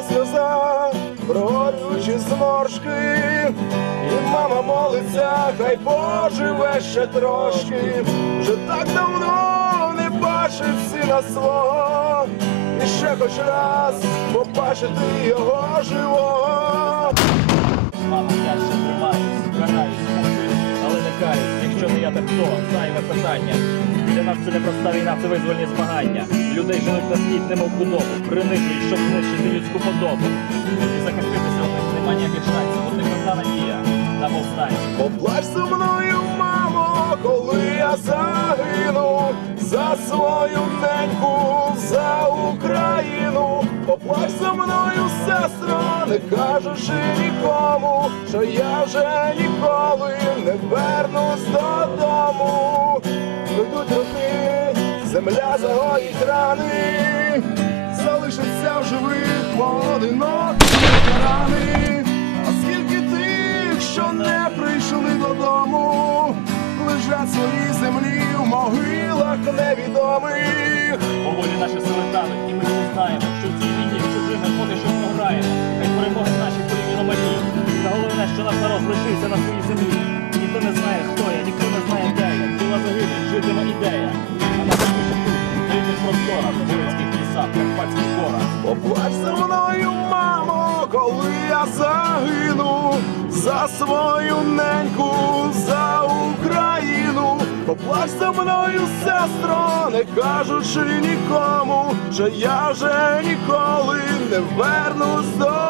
тече сльоза, прорючі зморшки, і мама молиться, хай поживе ще трошки, вже так давно не бачить сина свого, і ще хоч раз побачити його живого. Мамо, я ще тримаюсь, караюсь, але не каюсь. Якщо не я, то хто? Зайве питання. Для нас це не проста війна, це визвольні змагання. Людей женуть на схід, немов худобу, принижують, щоб знищити людську подобу. І захиститися в них нема ніяких шансів, от не надія на повстанців. Поплач зі мною, мамо, коли я загину за свою неньку, за Україну. Поплач зі мною, сестро, не кажучи нікому, що я вже ніколи не вернусь земля загоїть рани, залишиться в живих поодиноких рани. А скільки тих, що не прийшли додому, лежать свої землі в могилах невідомих. Поплач за мною, мамо, коли я загину за свою неньку, за Україну. Поплач за мною, сестро, не кажучи нікому, що я вже ніколи не вернусь додому.